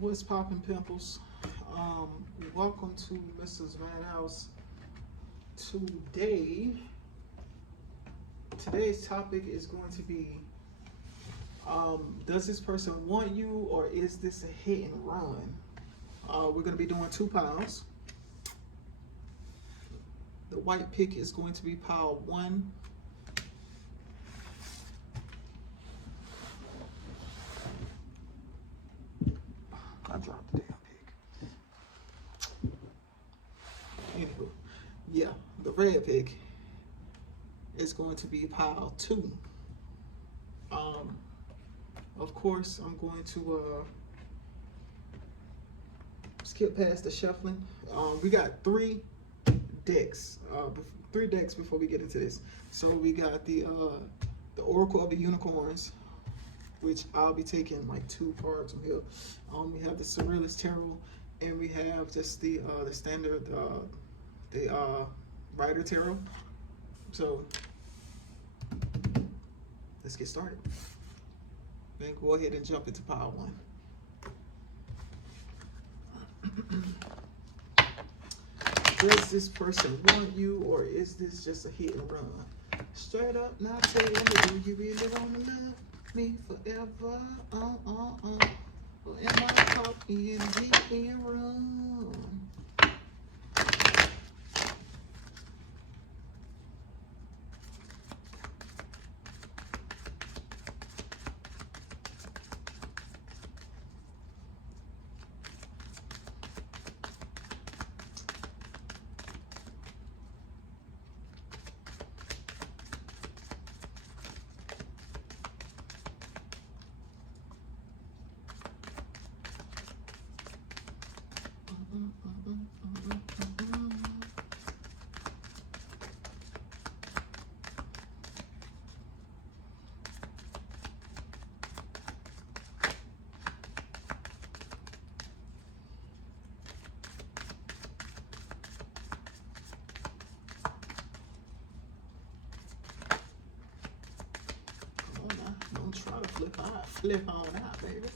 What's poppin', pimples? Welcome to Myster'sMadhouse. Today's topic is going to be, does this person want you, or is this a hit and run? We're going to be doing 2 piles. The white pick is going to be pile 1. I dropped the damn pick. Anywho, yeah, the red pick is going to be pile 2. Of course, I'm going to skip past the shuffling. We got 3 decks. 3 decks before we get into this. So we got the Oracle of the Unicorns, which I'll be taking like 2 cards from here. We have the Sigils Tarot, and we have just the standard Rider Tarot. So let's get started. Then go ahead and jump into pile 1. Does this person want you, or is this just a hit and run? Straight up, now tell me, do you really wanna love me forever? Or am I talking hit and run? Don't try to flip on out, baby.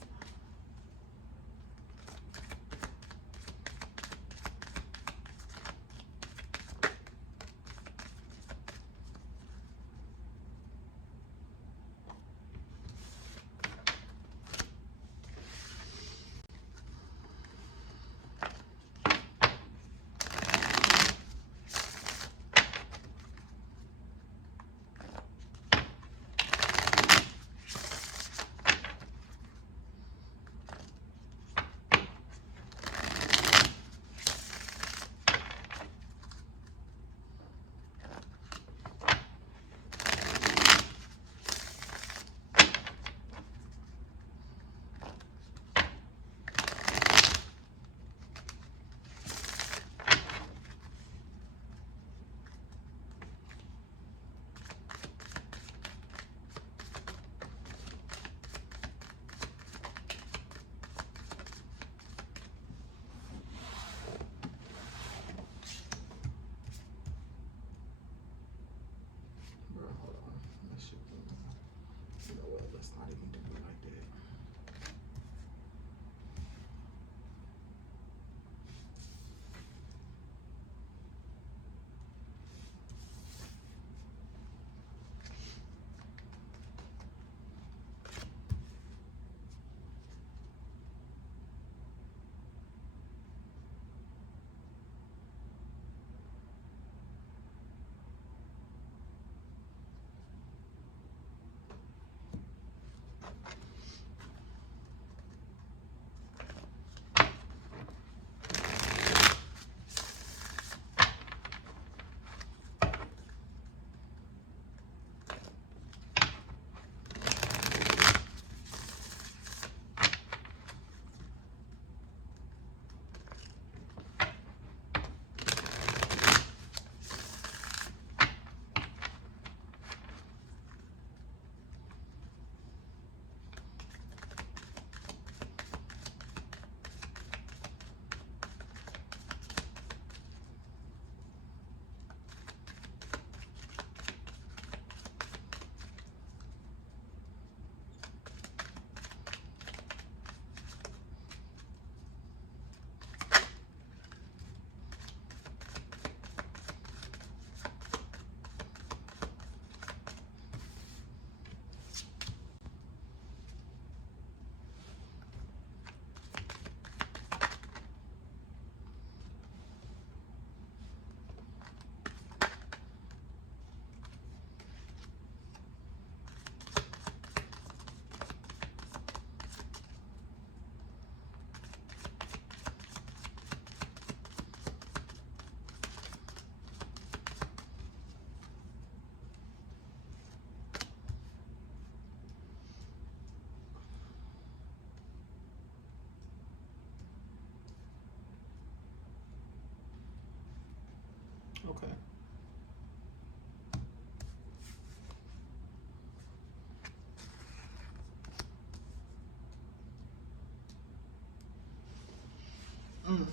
Mm.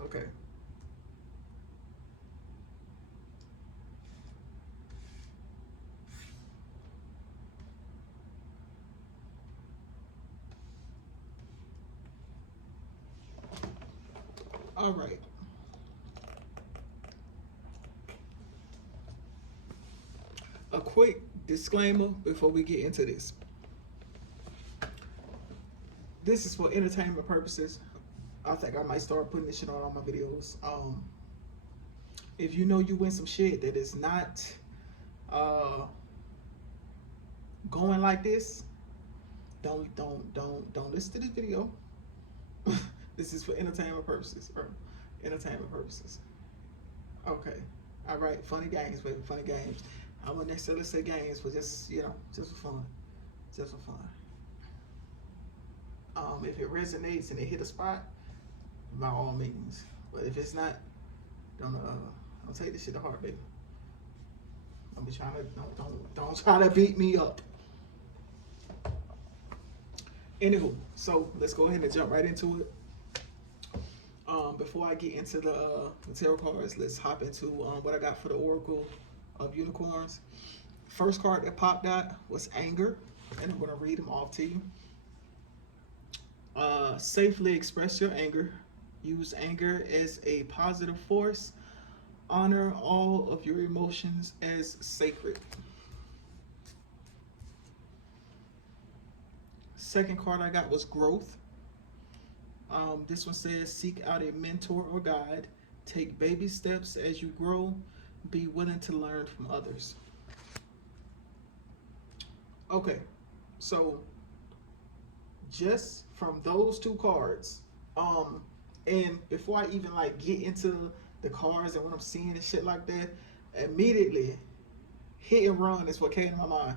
Okay. All right. A quick disclaimer before we get into this. This is for entertainment purposes. I think I might start putting this shit on all my videos. If you know you win some shit that is not uh, going like this, don't listen to this video. This is for entertainment purposes. Or entertainment purposes. Okay. All right. Funny games, baby. Funny games. I wouldn't necessarily say games, but just just for fun. Just for fun. If it resonates and it hit a spot, by all means. But if it's not, don't take this shit to heart, baby. Don't be trying to don't try to beat me up. Anywho, so let's go ahead and jump right into it. Before I get into the tarot cards, let's hop into what I got for the Oracle of Unicorns. First card that popped out was anger, and I'm going to read them off to you. Safely express your anger. Use anger as a positive force. Honor all of your emotions as sacred. Second card I got was growth. This one says, seek out a mentor or guide. Take baby steps as you grow. Be willing to learn from others. Okay, so just from those two cards, and before I even like get into the cards and what I'm seeing and shit like that, immediately hit and run is what came to my mind.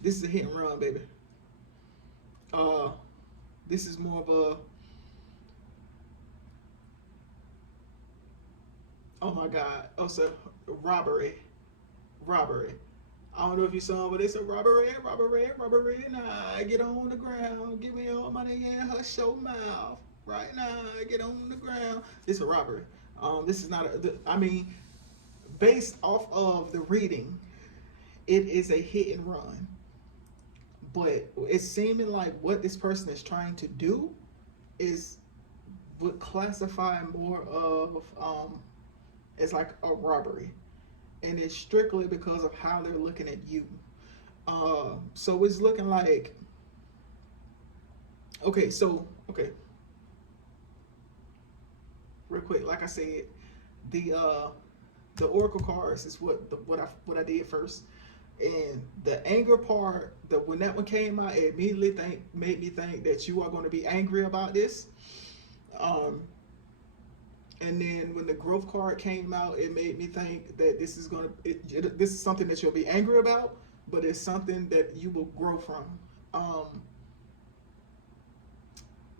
This is a hit and run, baby. This is more of a, oh my god, oh, so robbery. I don't know if you saw, but it's a robbery. Nah, get on the ground, give me your money and hush your mouth. Right now, get on the ground. It's a robbery. This is not I mean, based off of the reading, it is a hit and run. But it's seeming like what this person is trying to do would classify more of as like a robbery, and it's strictly because of how they're looking at you. So it's looking like, okay, real quick, like I said, the oracle cards is what I did first. And the anger part, when that one came out, it immediately made me think that you are going to be angry about this. And then when the growth card came out, it made me think that this is this is something that you'll be angry about, but it's something that you will grow from,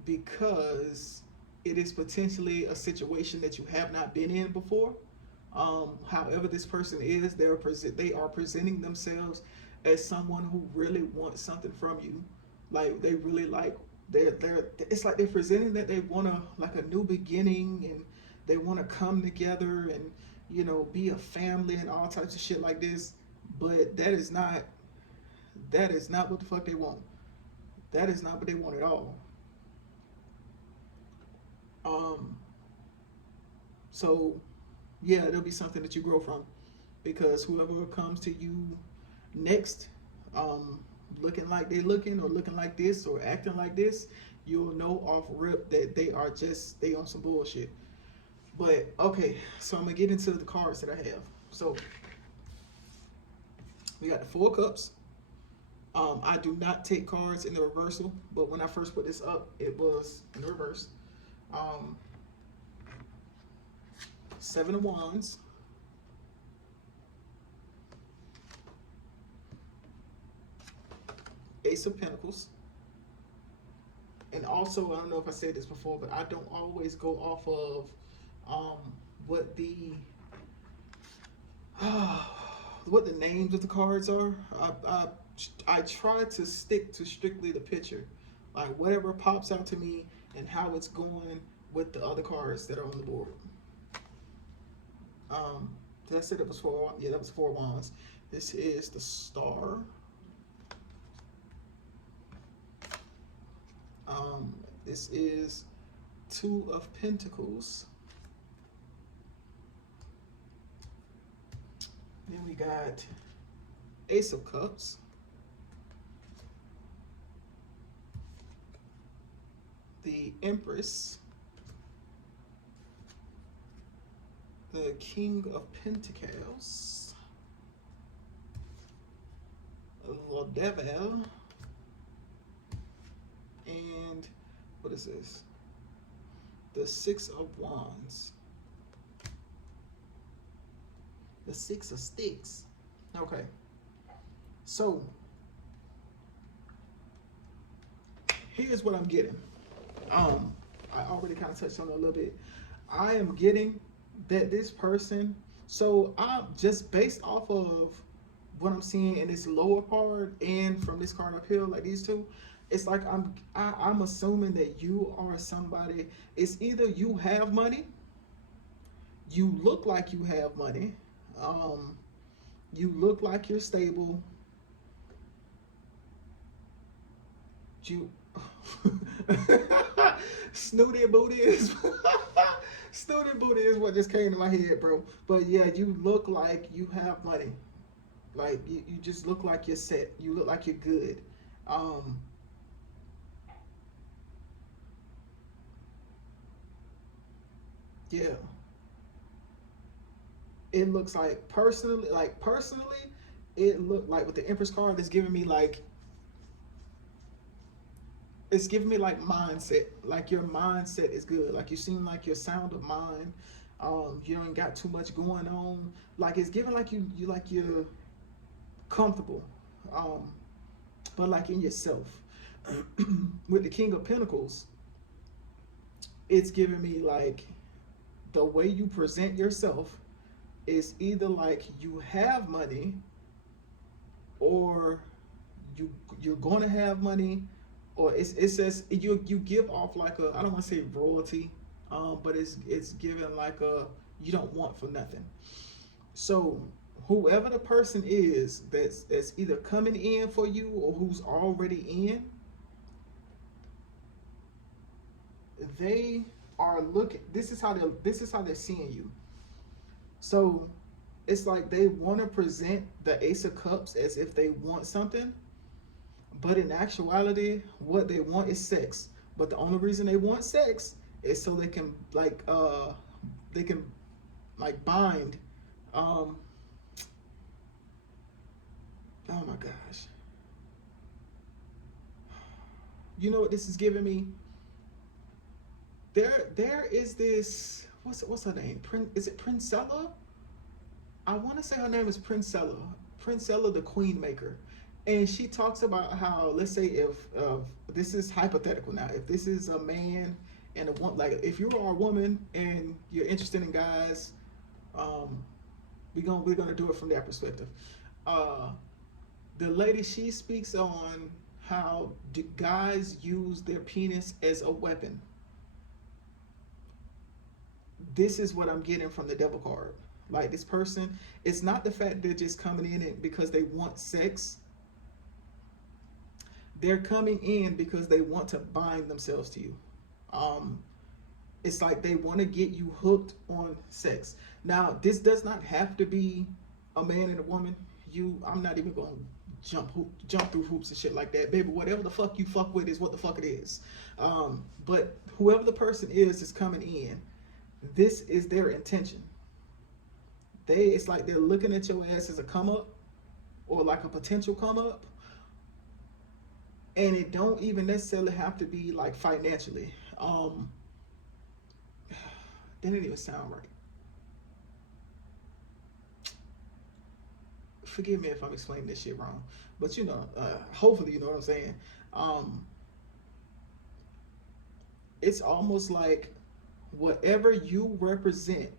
because it is potentially a situation that you have not been in before. However this person is, they are presenting themselves as someone who really wants something from you. Like they really like it's like they're presenting that they want like a new beginning, and they want to come together and be a family and all types of shit like this. But that is not what the fuck they want. That is not what they want at all. So yeah, it'll be something that you grow from, because whoever comes to you next, looking like they're looking, or looking like this, or acting like this, you'll know off rip that they on some bullshit. But okay, so I'm gonna get into the cards that I have. So we got the Four of Cups. I do not take cards in the reversal, but when I first put this up, it was in reverse. Seven of Wands. Ace of Pentacles. And also, I don't know if I said this before, but I don't always go off of what the names of the cards are. I try to stick to strictly the picture. like whatever pops out to me and how it's going with the other cards that are on the board. Did I say that was four? Yeah, that was 4 wands. This is the Star. This is 2 of Pentacles. Then we got Ace of Cups. The Empress. The King of Pentacles. The Devil. And what is this? The 6 of Wands. The 6 of Sticks. Okay. So, here's what I'm getting. I already kind of touched on it a little bit. I am getting that this person, so I'm just based off of what I'm seeing in this lower part and from this card up here, like these two, it's like I'm assuming that you are somebody. It's either you have money, you look like you have money, you look like you're stable, you snooty booty is snooty booty is what just came to my head, bro. But yeah, you look like you have money. Like you just look like you're set. You look like you're good. Yeah. It looks like personally, it looked like with the Empress card, it's giving me like mindset. Like your mindset is good. Like you seem like your sound of mind. You don't got too much going on. Like it's giving like you're comfortable, but like in yourself. With the King of Pentacles, it's giving me like the way you present yourself is either like you have money or you're going to have money, or it says you give off like a, I don't want to say royalty, but it's given like a, you don't want for nothing. So whoever the person is that's either coming in for you or who's already in, they are looking, this is how they're seeing you. So it's like they want to present the Ace of Cups as if they want something, but in actuality what they want is sex. But the only reason they want sex is so they can bind. Oh my gosh, you know what this is giving me? There is this, what's her name? Is it Princella? I want to say her name is Princella the Queen Maker. And she talks about how, let's say if this is hypothetical now, if this is a man and a woman, like if you are a woman and you're interested in guys, we're gonna do it from that perspective. The lady, she speaks on how guys use their penis as a weapon. This is what I'm getting from the Devil card. Like this person, it's not the fact they're just coming in and because they want sex. They're coming in because they want to bind themselves to you. It's like they want to get you hooked on sex. Now, this does not have to be a man and a woman. I'm not even going to jump through hoops and shit like that, baby. Whatever the fuck you fuck with is what the fuck it is. But whoever the person is coming in, this is their intention. It's like they're looking at your ass as a come up or like a potential come up. And it don't even necessarily have to be like financially. That didn't even sound right. Forgive me if I'm explaining this shit wrong, but you know, hopefully you know what I'm saying. It's almost like whatever you represent,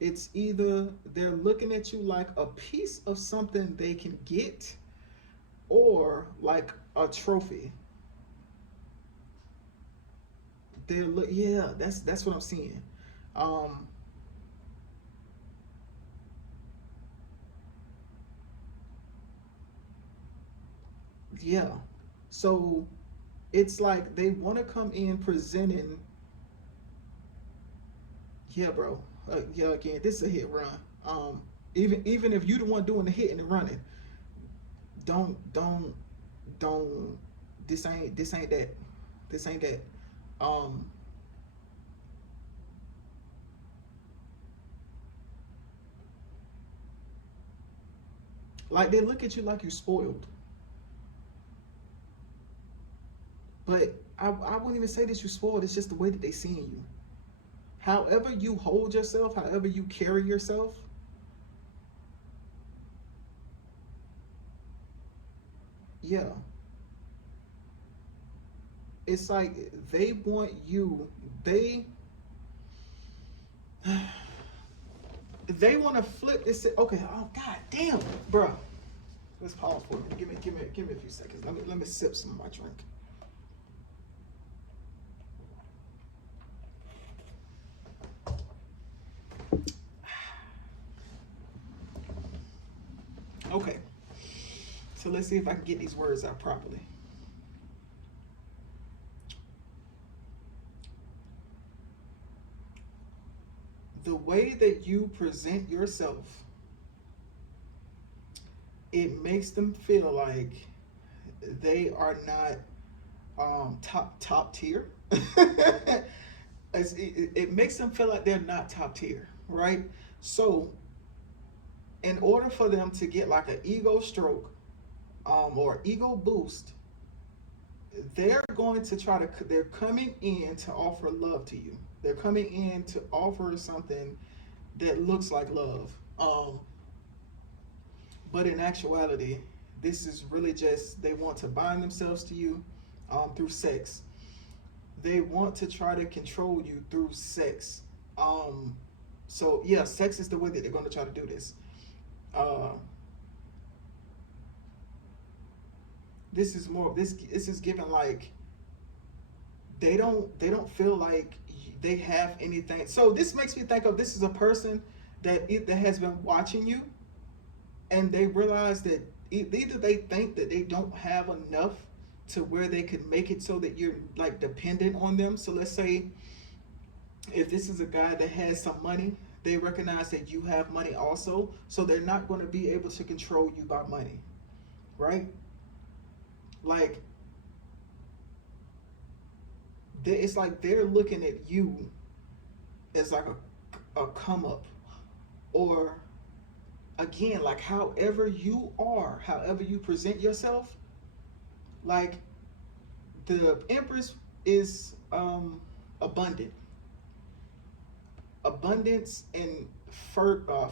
it's either they're looking at you like a piece of something they can get or like a trophy. Yeah, that's what I'm seeing. Um, yeah. So it's like they want to come in presenting. Yeah, bro. Yeah, again, this is a hit run. Even if you the one doing the hitting and running, don't don't. This ain't that. This ain't that. Um, like they look at you like you spoiled, but I wouldn't even say that you spoiled. It's just the way that they seeing you. However you hold yourself, however you carry yourself, yeah. It's like they want you. They they want to flip this. Okay. Oh God damn, bro. Let's pause for it. Give me a few seconds. Let me sip some of my drink. Okay. So let's see if I can get these words out properly. The way that you present yourself, it makes them feel like they are not top tier. It makes them feel like they're not top tier, right? So, in order for them to get like an ego stroke or ego boost, they're going to try to. They're coming in to offer love to you. They're coming in to offer something that looks like love. But in actuality, this is really just they want to bind themselves to you through sex. They want to try to control you through sex. Um, so yeah, sex is the way that they're going to try to do this. Uh, this is more. This is given like they don't feel like they have anything. So this makes me think of this is a person that has been watching you, and they realize that either they think that they don't have enough to where they could make it so that you're like dependent on them. So let's say if this is a guy that has some money, they recognize that you have money also, so they're not going to be able to control you by money, right? Like it's like they're looking at you as like a come up, or again, like however you are, however you present yourself, like the Empress is abundant. Abundance and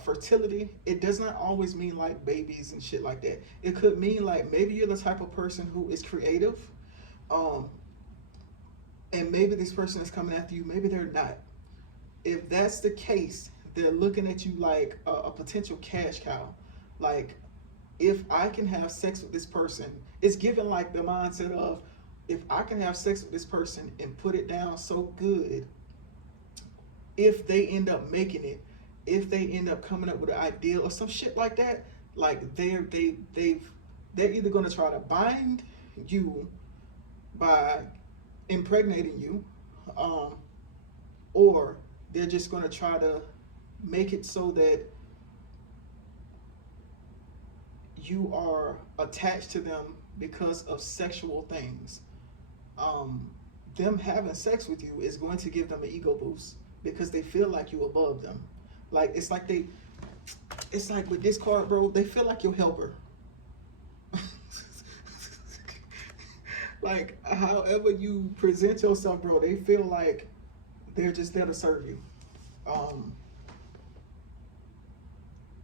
fertility, it does not always mean like babies and shit like that. It could mean like maybe you're the type of person who is creative, um, and maybe this person is coming after you, maybe they're not. If that's the case, they're looking at you like a potential cash cow. Like, if I can have sex with this person, it's given like the mindset of if I can have sex with this person and put it down so good, if they end up making it, if they end up coming up with an idea or some shit like that, like they're either gonna try to bind you by impregnating you, um, or they're just gonna try to make it so that you are attached to them because of sexual things. Um, them having sex with you is going to give them an ego boost because they feel like you above them. Like it's like with this card, bro, they feel like your helper. Like however you present yourself, bro, they feel like they're just there to serve you. Um,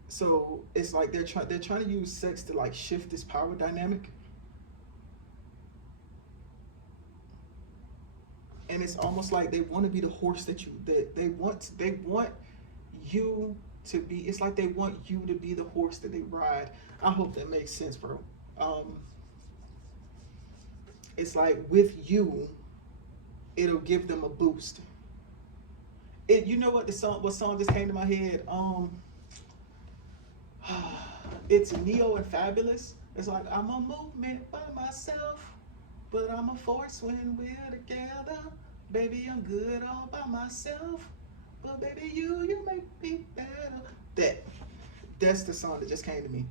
so it's like they're trying to use sex to like shift this power dynamic, and it's almost like they want to be the horse that they want you to be. It's like they want you to be the horse that they ride. I hope that makes sense, bro. um it's like with you, it'll give them a boost. You know what what song just came to my head? It's Neo and Fabulous. It's like, I'm a movement by myself, but I'm a force when we're together. Baby, I'm good all by myself, but baby, you make me better. That's the song that just came to me.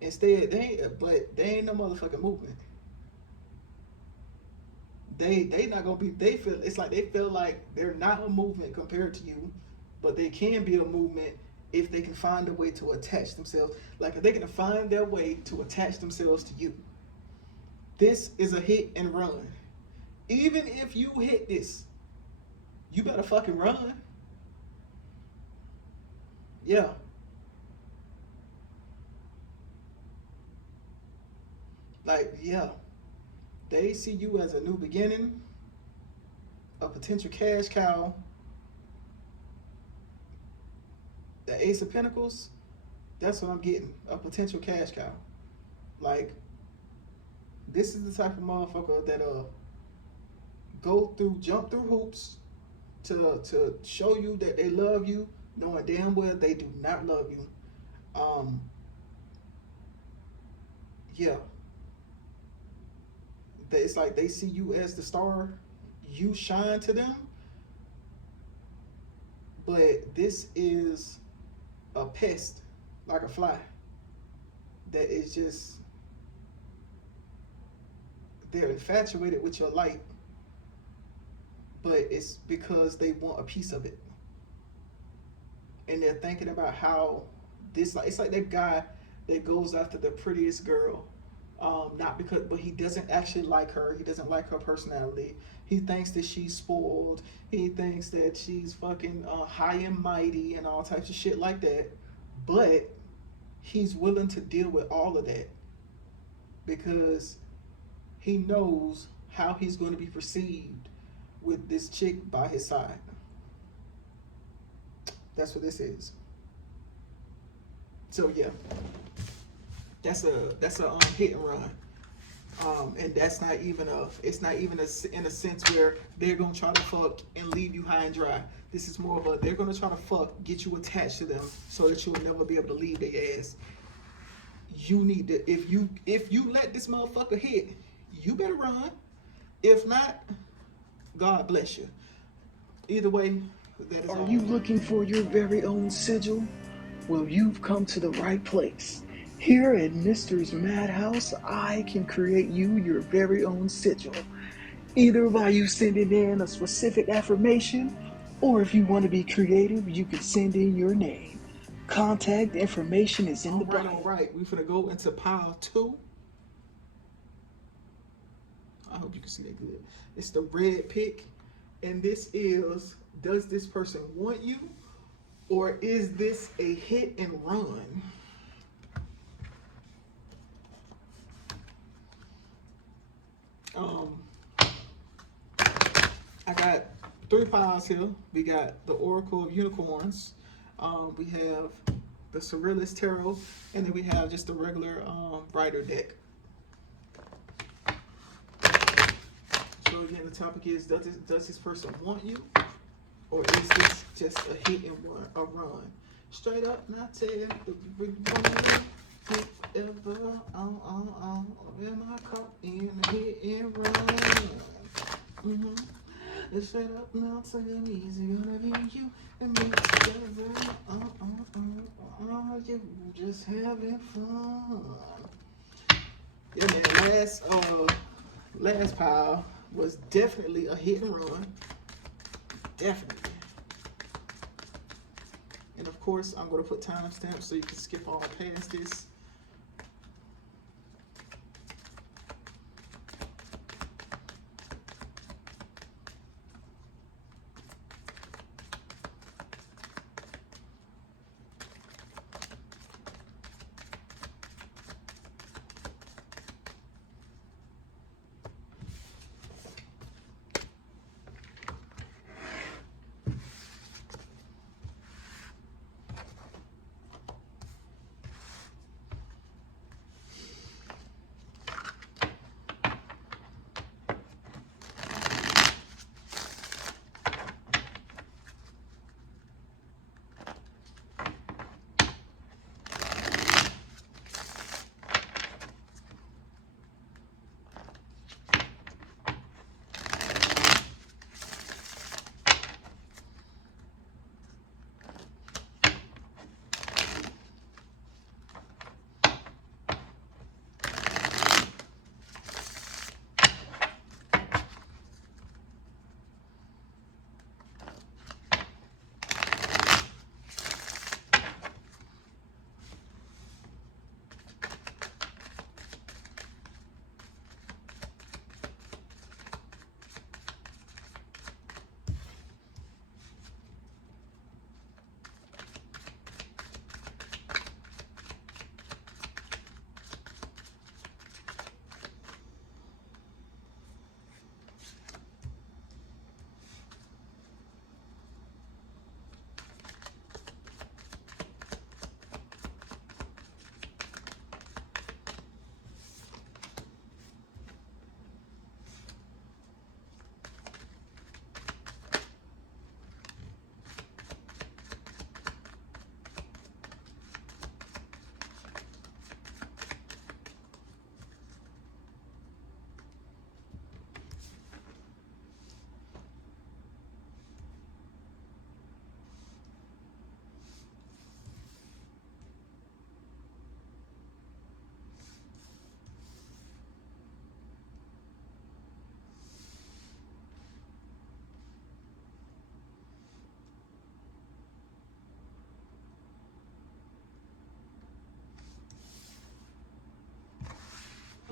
Instead, they ain't no motherfucking movement. They not gonna be. They feel like they're not a movement compared to you, but they can be a movement if they can find a way to attach themselves. Like if they can find their way to attach themselves to you. This is a hit and run. Even if you hit this, you better fucking run. Yeah. Like, yeah. They see you as a new beginning, a potential cash cow. The Ace of Pentacles, that's what I'm getting. A potential cash cow. Like, this is the type of motherfucker that jump through hoops to show you that they love you, knowing damn well they do not love you. Yeah. It's like they see you as the star, you shine to them, but this is a pest, like a fly, that is just, they're infatuated with your light, but it's because they want a piece of it. And they're thinking about how it's like that guy that goes after the prettiest girl, but he doesn't actually like her. He doesn't like her personality. He thinks that she's spoiled. He thinks that she's fucking high and mighty and all types of shit like that. But he's willing to deal with all of that because he knows how he's going to be perceived with this chick by his side. That's what this is. So yeah, that's a hit and run. And that's not even in a sense where they're gonna try to fuck and leave you high and dry. This is more of they're gonna try to fuck, get you attached to them so that you will never be able to leave their ass. You need to, if you let this motherfucker hit, you better run. If not, God bless you. Either way, that is. Are you looking for your very own sigil? Well, you've come to the right place. Here at Myster'sMadhouse, I can create you your very own sigil. Either by you sending in a specific affirmation, or if you want to be creative, you can send in your name. Contact information is in the bio. All right. We're gonna go into pile 2. I hope you can see that good. It's the red pick, and this is: does this person want you, or is this a hit and run? I got 3 piles here. We got the Oracle of Unicorns. We have the Sigils Tarot, and then we have just the regular Rider deck. So again, the topic is: does this person want you, or is this just a hit and run? Straight up, not tell you ever am I caught in a hit and run? Straight up, now tell me, is it gonna be you and me together? You just having fun. Yeah, man. Last pile was definitely a hit and run. Definitely. And of course, I'm going to put timestamps so you can skip all past this.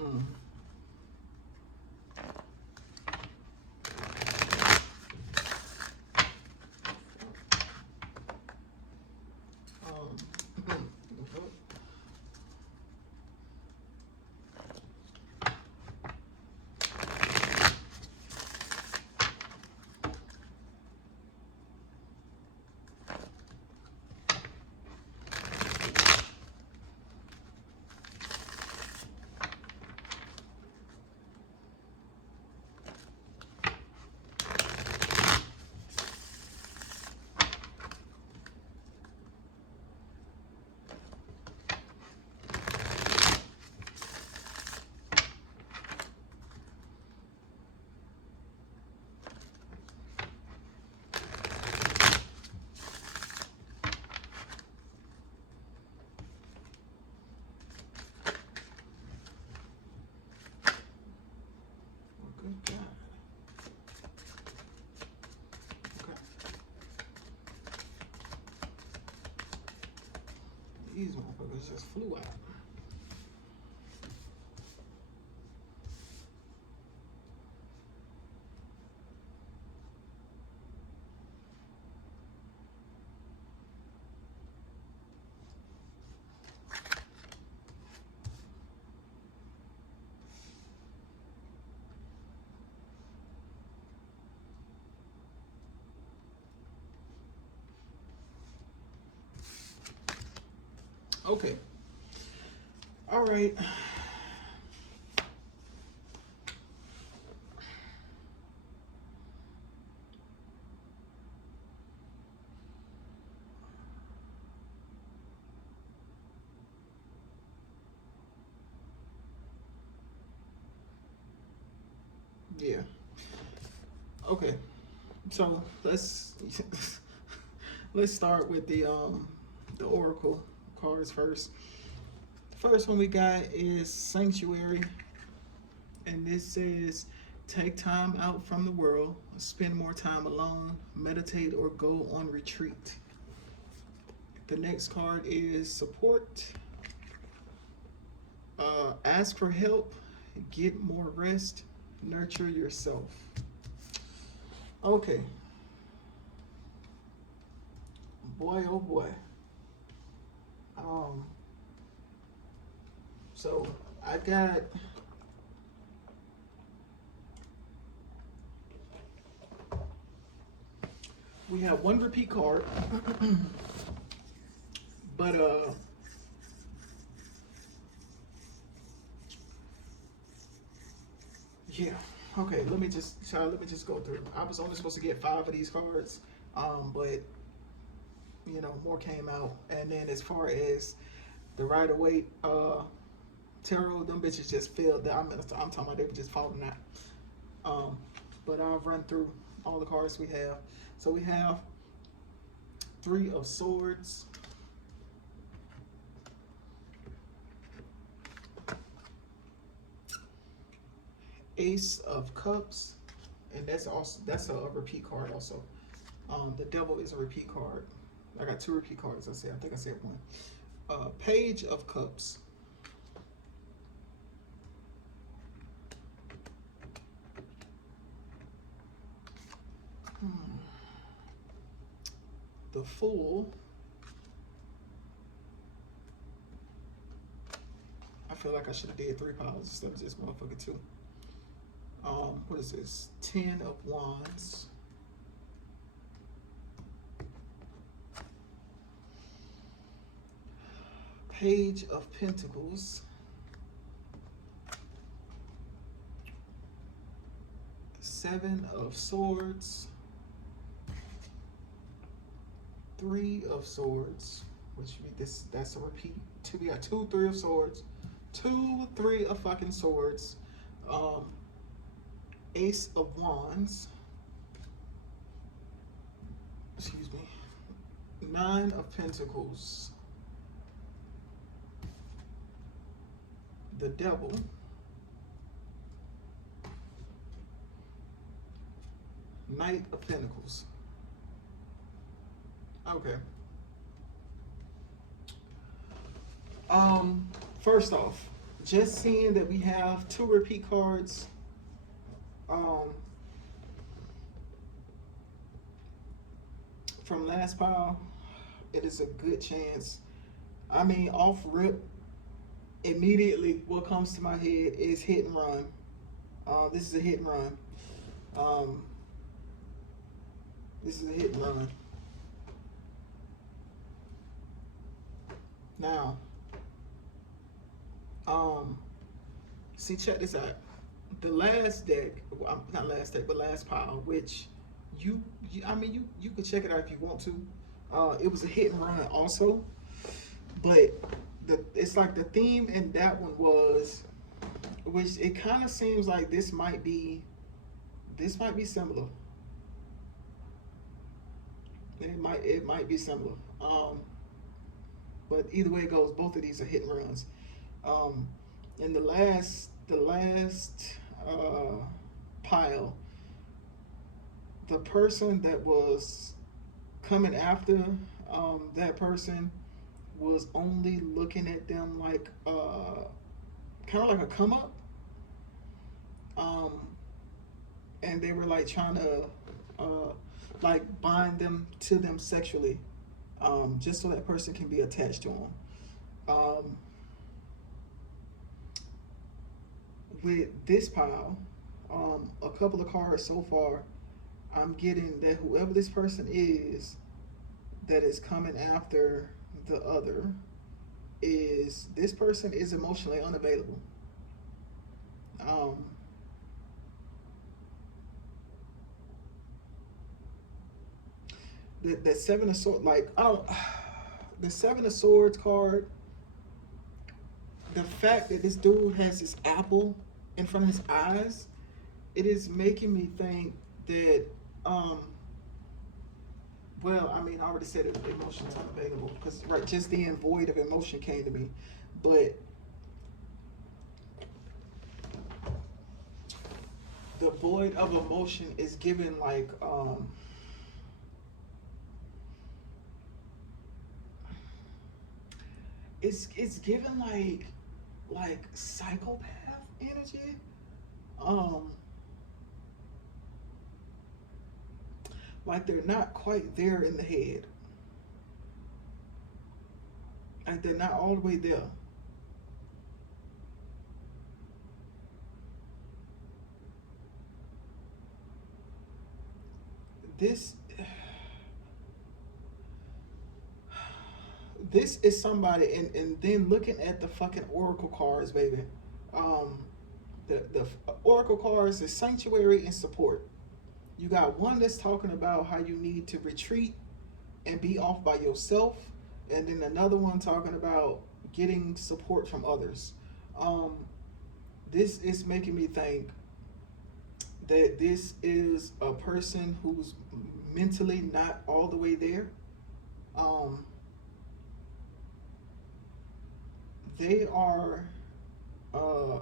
Hmm. Good God. Okay. These motherfuckers just flew out. Okay. All right. Yeah. Okay. So let's let's start with the oracle cards first. The first one we got is Sanctuary, and this says take time out from the world, spend more time alone, meditate or go on retreat. The next card is Support. Ask for help, get more rest, nurture yourself. Okay. Boy, oh boy. Um, so I got we have one repeat card, but yeah. Okay, let me just go through. I was only supposed to get 5 of these cards, but you know more came out. And then as far as the Rider-Waite tarot, them bitches just failed. I'm talking about they were just falling out. But I'll run through all the cards we have. So we have 3 of Swords, Ace of Cups, and that's a repeat card also. The Devil is a repeat card. I got 2 repeat cards. I think I said 1. Page of Cups, the Fool. I feel like I should have did 3 piles instead of just motherfucking 2. What is this? 10 of Wands. Page of Pentacles. 7 of Swords. 3 of Swords, which means that's a repeat. We got 2, 3 of Swords, 2, 3 of fucking Swords, Ace of Wands, excuse me, 9 of Pentacles, the Devil, Knight of Pentacles. Okay. First off, just seeing that we have 2 repeat cards. From last pile, it is a good chance. I mean, off rip, immediately what comes to my head is hit and run. This is a hit and run. This is a hit and run. Now, see, check this out. The last deck, well, not last deck, but last pile, which you could check it out if you want to. It was a hit and run also, but it's like the theme in that one was, which it kind of seems like this might be similar. It might be similar. But either way it goes, both of these are hit and runs. In the last pile, the person that was coming after that person was only looking at them like kind of like a come up, and they were like trying to like bind them to them sexually, just so that person can be attached to them. With this pile, a couple of cards so far, I'm getting that whoever this person is that is coming after the other, this person is emotionally unavailable. The Seven of Swords, like, the Seven of Swords card, the fact that this dude has this apple in front of his eyes, it is making me think that, well, I mean, I already said it, emotions unavailable, because right, just the void of emotion came to me, but the void of emotion is given like, it's given like psychopath energy. Like they're not quite there in the head. Like they're not all the way there. This is somebody, and then looking at the fucking oracle cards, baby. The oracle cards is sanctuary and support. You got one that's talking about how you need to retreat and be off by yourself, and then another one talking about getting support from others. This is making me think that this is a person who's mentally not all the way there. They are,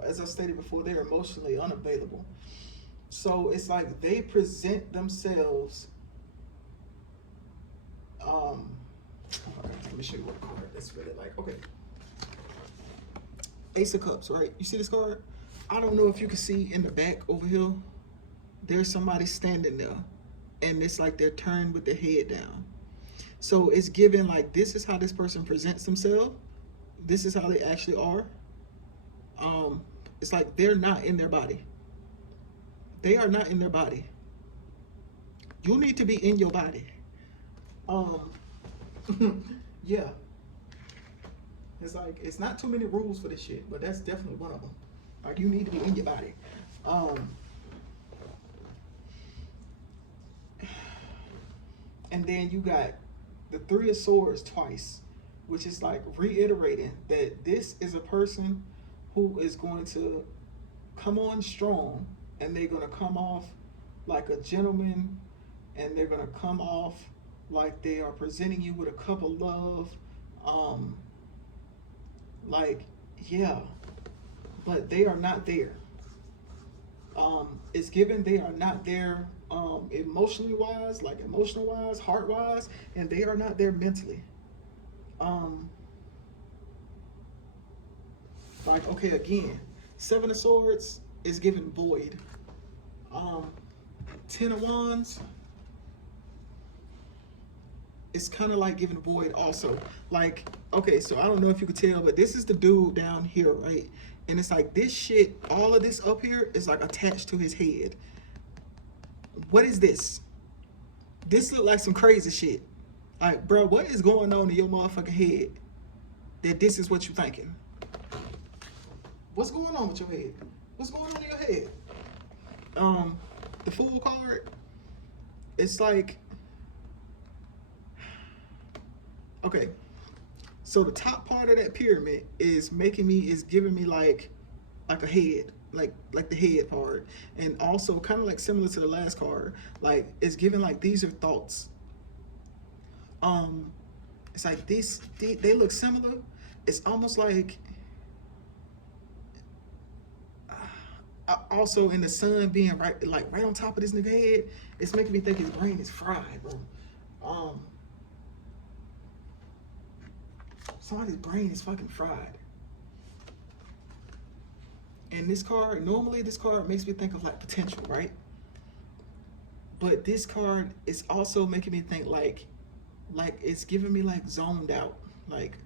as I stated before, they're emotionally unavailable. So it's like they present themselves. Let me show you what card that's really like. Okay, Ace of Cups, right? You see this card? I don't know if you can see in the back over here. There's somebody standing there, and it's like they're turned with their head down. So it's given like this is how this person presents themselves. This is how they actually are. It's like they're not in their body. They are not in their body. You need to be in your body. Yeah. It's like, it's not too many rules for this shit, but that's definitely one of them. Like, you need to be in your body. And then you got the Three of Swords twice, which is like reiterating that this is a person who is going to come on strong, and they're going to come off like a gentleman, and they're going to come off like they are presenting you with a cup of love. Like, yeah, but they are not there. It's given they are not there emotionally wise, like emotional wise, heart wise, and they are not there mentally. Like, okay, again, Seven of Swords is giving void. Um, Ten of Wands, it's kind of like giving void also. Like, okay, so I don't know if you could tell, but this is the dude down here, right? And it's like this shit, all of this up here is like attached to his head. What is this? This look like some crazy shit. Like, bro, what is going on in your motherfucking head that this is what you thinking? What's going on with your head? What's going on in your head? The Fool card, it's like, okay, so the top part of that pyramid is giving me like a head, like the head part, and also kind of like similar to the last card, like it's giving like these are thoughts. It's like they look similar. It's almost like also in the sun being right on top of this nigga head, it's making me think his brain is fried, bro. Somebody's brain is fucking fried. And this card, normally this card makes me think of like potential, right? But this card is also making me think like it's giving me like zoned out, like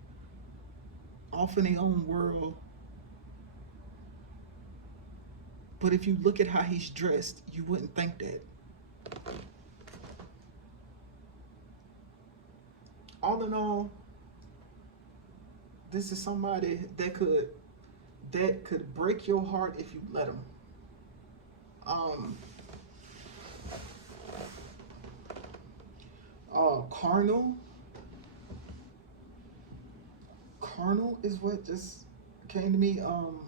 off in their own world. But if you look at how he's dressed, you wouldn't think that. All in all, this is somebody that could break your heart if you let him. Carnal. Carnal is what just came to me. Oh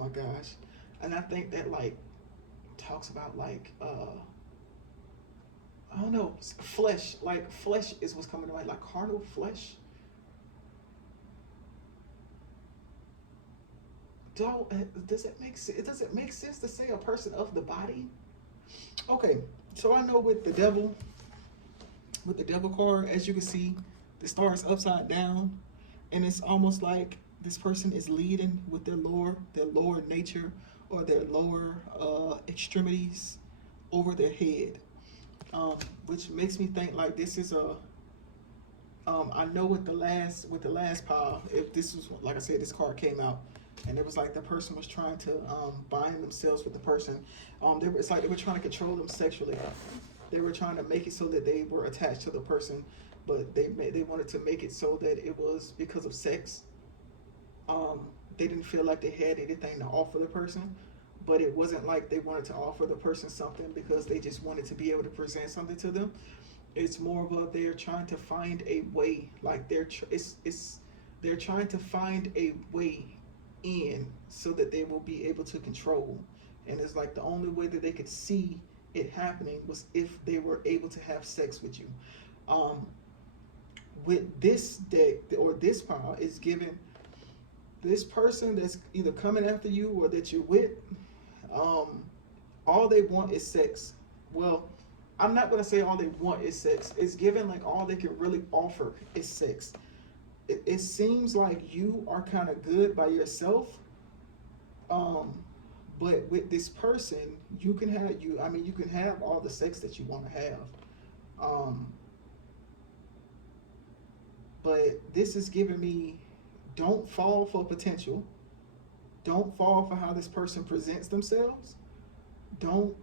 my gosh, and I think that like talks about like I don't know, flesh. Like flesh is what's coming to mind. Like carnal flesh. Does it make sense? Does it make sense to say a person of the body? Okay, so I know with the devil card, as you can see, the star is upside down, and it's almost like this person is leading with their lower nature, or their lower extremities over their head, which makes me think like this is a. I know with the last pile, if this was like I said, this card came out, and it was like the person was trying to bind themselves with the person. It's like they were trying to control them sexually. They were trying to make it so that they were attached to the person, but they wanted to make it so that it was because of sex. They didn't feel like they had anything to offer the person, but it wasn't like they wanted to offer the person something because they just wanted to be able to present something to them. It's more of a they're trying to find a way, like they're trying to find a way in so that they will be able to control. And it's like the only way that they could see it happening was if they were able to have sex with you. With this deck or this pile is giving this person that's either coming after you or that you're with, all they want is sex. Well, I'm not gonna say all they want is sex. It's given like all they can really offer is sex. It seems like you are kind of good by yourself, but with this person, you can have all the sex that you want to have, but this is giving me, don't fall for potential. Don't fall for how this person presents themselves. Don't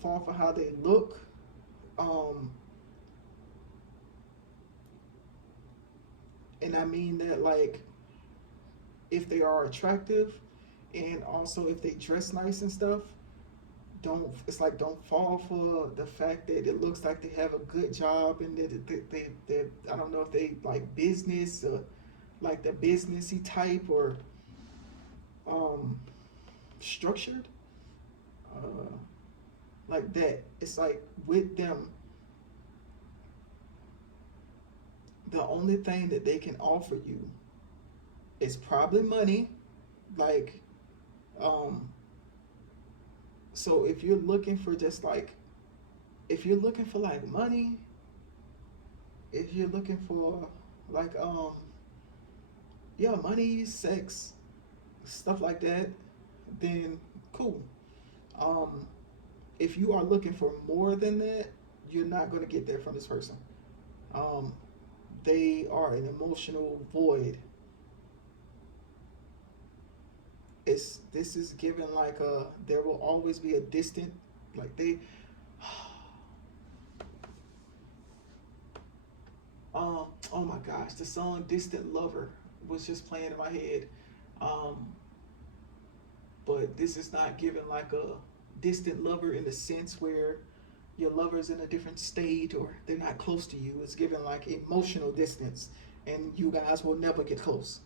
fall for how they look. And I mean that like if they are attractive, and also if they dress nice and stuff, don't fall for the fact that it looks like they have a good job, and that they I don't know if they like business, like the businessy type, or structured, like that. It's like with them, the only thing that they can offer you is probably money, like so if you're looking for just like, if you're looking for like money, if you're looking for like yeah, money, sex, stuff like that, then cool. Um, if you are looking for more than that, you're not going to get that from this person. Um, they are an emotional void. This is given like there will always be a distant, like they oh my gosh, the song Distant Lover was just playing in my head. Um, but this is not given like a distant lover in the sense where your lover's in a different state or they're not close to you. It's given like emotional distance, and you guys will never get close.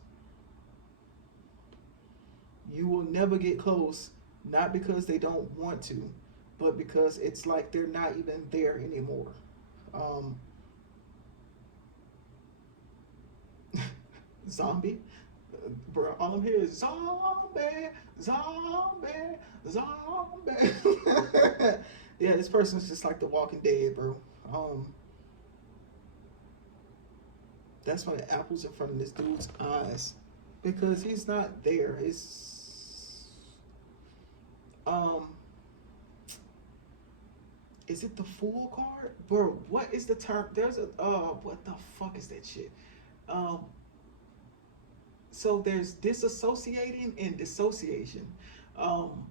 You will never get close, not because they don't want to, but because it's like they're not even there anymore. Um, zombie, bro. All I'm hearing is zombie, zombie, zombie. Yeah, this person's just like the Walking Dead, bro. Um, that's why the apple's in front of this dude's eyes, because he's not there. It's um, is it the Fool card, bro? What is the term? There's a what the fuck is that shit? Um, so there's disassociating and dissociation. Um,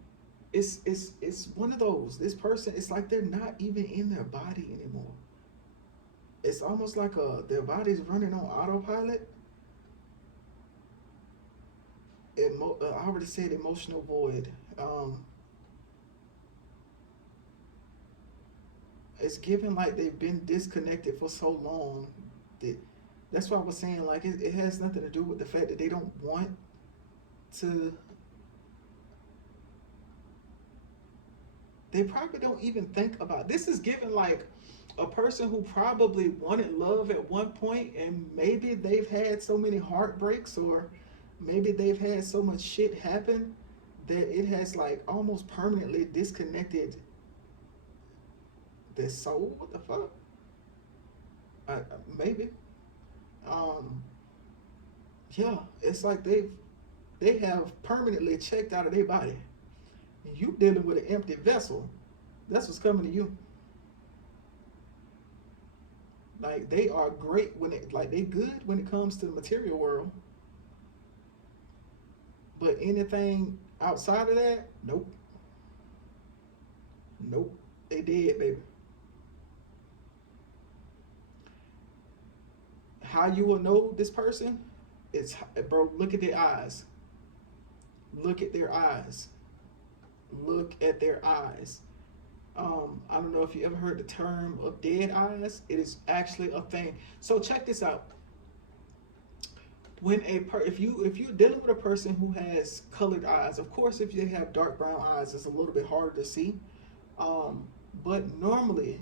it's one of those. This person, it's like they're not even in their body anymore. It's almost like their body's running on autopilot. I already said emotional void. It's given like they've been disconnected for so long that that's why I was saying like it has nothing to do with the fact that they don't want to. They probably don't even think about this. Is given like a person who probably wanted love at one point, and maybe they've had so many heartbreaks, or maybe they've had so much shit happen that it has like almost permanently disconnected their soul. What the fuck? Maybe. Um, yeah, it's like they have permanently checked out of their body. You dealing with an empty vessel. That's what's coming to you. Like they are great when it like they good when it comes to the material world. But anything outside of that, nope. Nope. They did, baby. How you will know this person? It's bro, look at their eyes. Look at their eyes. Look at their eyes. I don't know if you ever heard the term of dead eyes. It is actually a thing. So check this out. When if you're dealing with a person who has colored eyes, of course, if they have dark brown eyes, it's a little bit harder to see. Um, but normally,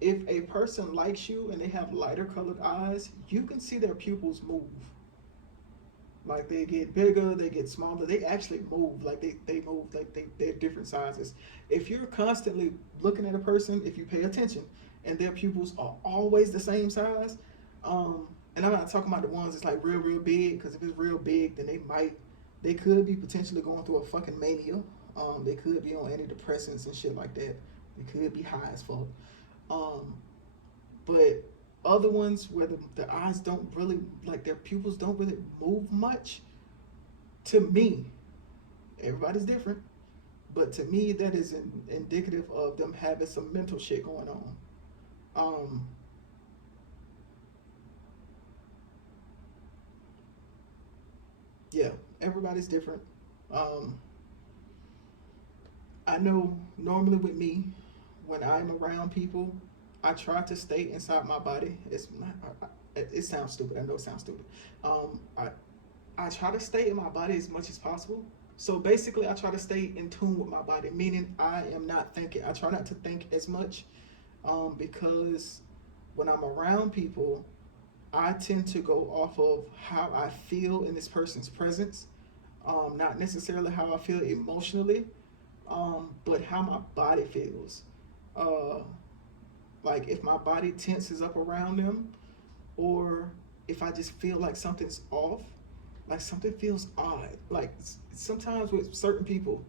if a person likes you and they have lighter colored eyes, you can see their pupils move. Like they get bigger, they get smaller. They actually move. Like they move. Like they're different sizes. If you're constantly looking at a person, if you pay attention, and their pupils are always the same size, and I'm not talking about the ones that's like real big. Because if it's real big, then they could be potentially going through a fucking mania. They could be on antidepressants and shit like that. They could be high as fuck. Um, but other ones where the eyes don't really like their pupils don't really move much, to me, everybody's different, but to me that is indicative of them having some mental shit going on. um yeah, everybody's different. um I know normally with me, when I'm around people, I try to stay inside my body. It sounds stupid. I know it sounds stupid. um i I try to stay in my body as much as possible. So basically, I try to stay in tune with my body, meaning I am not thinking. I try not to think as much, because when I'm around people, I tend to go off of how I feel in this person's presence, not necessarily how I feel emotionally, but how my body feels. Uh, like if my body tenses up around them, or if I just feel like something's off, like something feels odd. Like sometimes with certain people,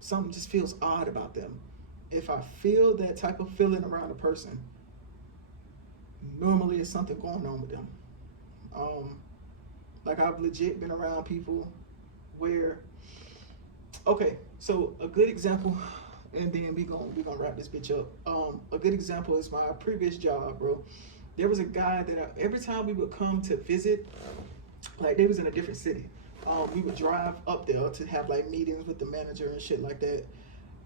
something just feels odd about them. If I feel that type of feeling around a person, normally it's something going on with them. Like I've legit been around people where, okay, so a good example, and then we gonna wrap this bitch up. A good example is my previous job, bro. There was a guy that every time we would come to visit, like they was in a different city. We would drive up there to have like meetings with the manager and shit like that.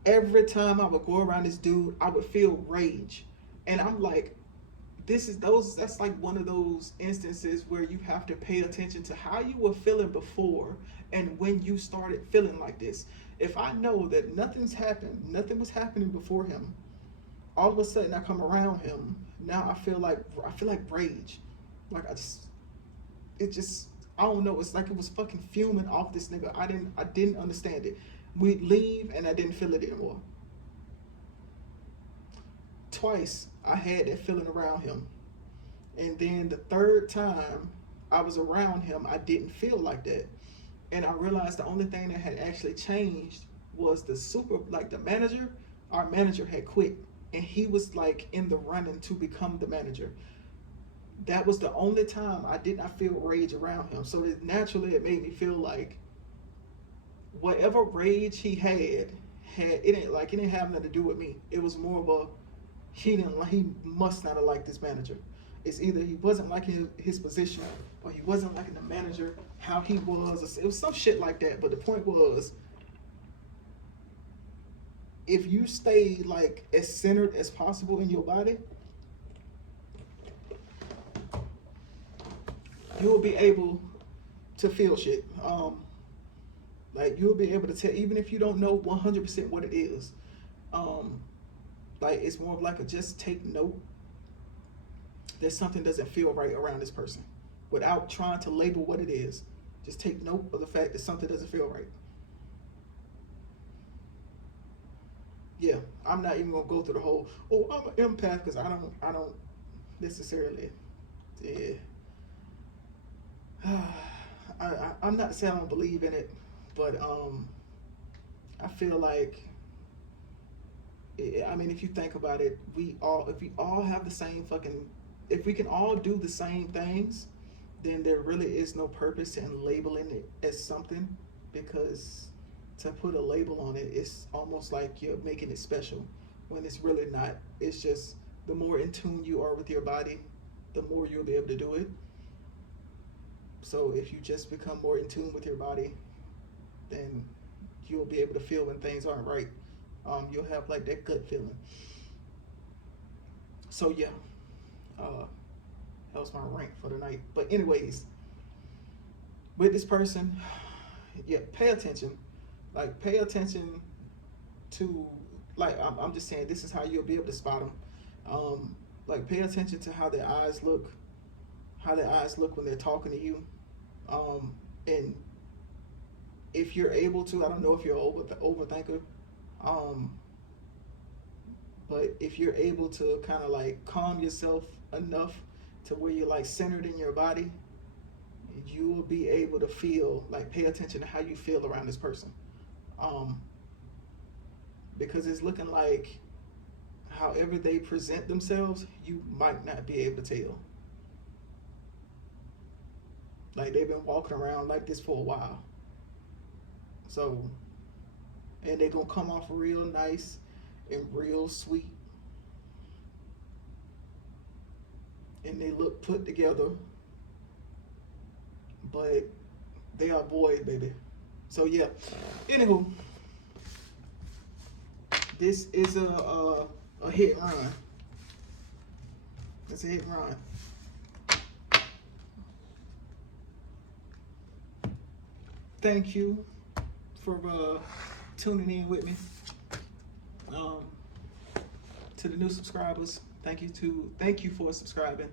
Every time I would go around this dude, I would feel rage, and I'm like, that's like one of those instances where you have to pay attention to how you were feeling before and when you started feeling like this. If I know that nothing was happening before him, all of a sudden I come around him, now I feel like rage. Like it just, I don't know, it's like it was fucking fuming off this nigga. I didn't understand it. We'd leave and I didn't feel it anymore. Twice I had that feeling around him, and then the third time I was around him, I didn't feel like that. And I realized the only thing that had actually changed was the manager. Our manager had quit, and he was like in the running to become the manager. That was the only time I did not feel rage around him. So naturally it made me feel like whatever rage he had it didn't have nothing to do with me. It was more of a, he must not have liked this manager. It's either he wasn't liking his position, or he wasn't liking the manager, how he was. It was some shit like that. But the point was, if you stay like as centered as possible in your body, you'll be able to feel shit. Like you'll be able to tell, even if you don't know 100% what it is. Like it's more of like a just take note that something doesn't feel right around this person, without trying to label what it is. Just take note of the fact that something doesn't feel right. Yeah, I'm not even gonna go through the whole, oh, I'm an empath, because I don't necessarily, yeah. I'm not saying I don't believe in it, but I feel like, I mean, if you think about it, if we all have the same fucking, if we can all do the same things, then there really is no purpose in labeling it as something, because to put a label on it, it's almost like you're making it special when it's really not. It's just the more in tune you are with your body, the more you'll be able to do it. So if you just become more in tune with your body, then you'll be able to feel when things aren't right. You'll have like that gut feeling. So yeah, that was my rant for the night. But anyways, with this person, yeah, pay attention. Like pay attention to, like I'm just saying, this is how you'll be able to spot them. Like pay attention to how their eyes look, when they're talking to you. And if you're able to, I don't know if you're an overthinker, but if you're able to kind of like calm yourself enough to where you're like centered in your body, you will be able to feel, like pay attention to how you feel around this person. Because it's looking like however they present themselves, you might not be able to tell. Like they've been walking around like this for a while. So, and they're gonna come off real nice and real sweet. And they look put together, but they are boys, baby. So yeah. Anywho, this is a hit and run. It's a hit and run. Thank you for tuning in with me. To the new subscribers, thank you for subscribing.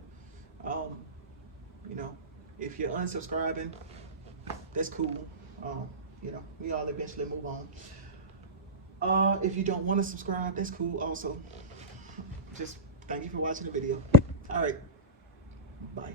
You know, if you're unsubscribing, that's cool. You know, we all eventually move on. If you don't want to subscribe, that's cool also. Just thank you for watching the video. All right, bye.